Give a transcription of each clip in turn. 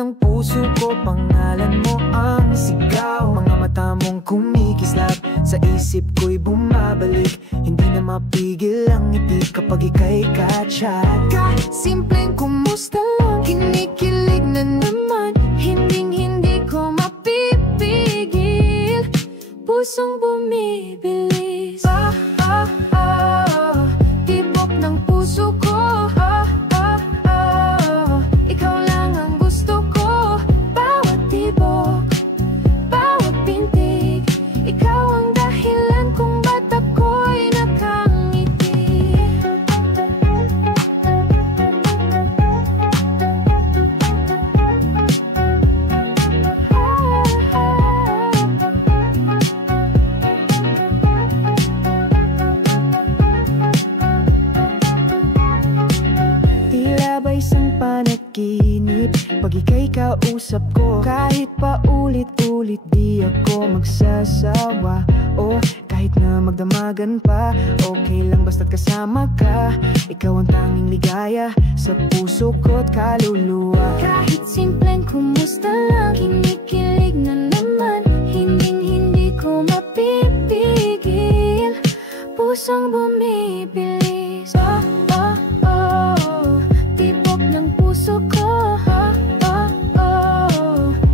ng puso ko, pangalan mo ang sigaw. Mga mata mong kumikislap, sa isip ko'y bumabalik. Hindi na mapigil ang ngiti kapag ika'y ka-chat. Kahit simpleng kumusta lang, kinikilig na naman. Hindi ko mapipigil, pusong bumibilis. Tibok ng puso ko, ikaw lang ang gusto ko. Bawat tibok, bawat pintig, ikaw ang dahilan kung ba't ako'y nakangiti. Tila ba isang panaginip pag ika'y kausap ko? Kahit pa ulit-ulit di ako magsasawa. O kahit na magdamagan pa, okay lang basta't kasama ka. Ikaw ang tanging ligaya sa puso ko't kaluluwa. Kahit simpleng kumusta lang, kinikilig na naman. Hindi ko mapipigil, pusong bumibilis. Tibok ng puso ko,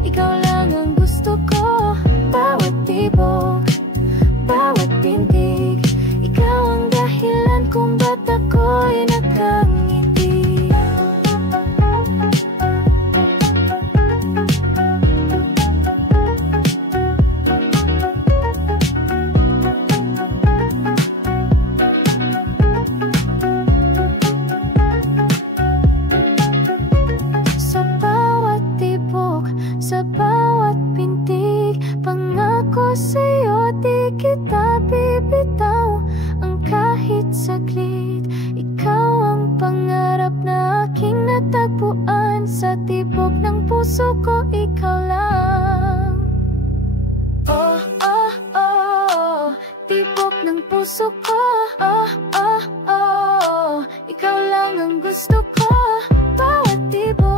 ikaw lang ang gusto ko. Bawat tibok, bawat pintig, ikaw ang dahilan kung ba't ako'y nakangiti. Sa bawat tibok, sa bawat pintig, pangako sa'yo di kita bibitaw. Ang kahit saglit, ikaw ang pangarap na aking natagpuan. Sa tibok ng puso ko, ikaw lang. Tibok ng puso ko, ikaw lang ang gusto ko. Bawat tibok,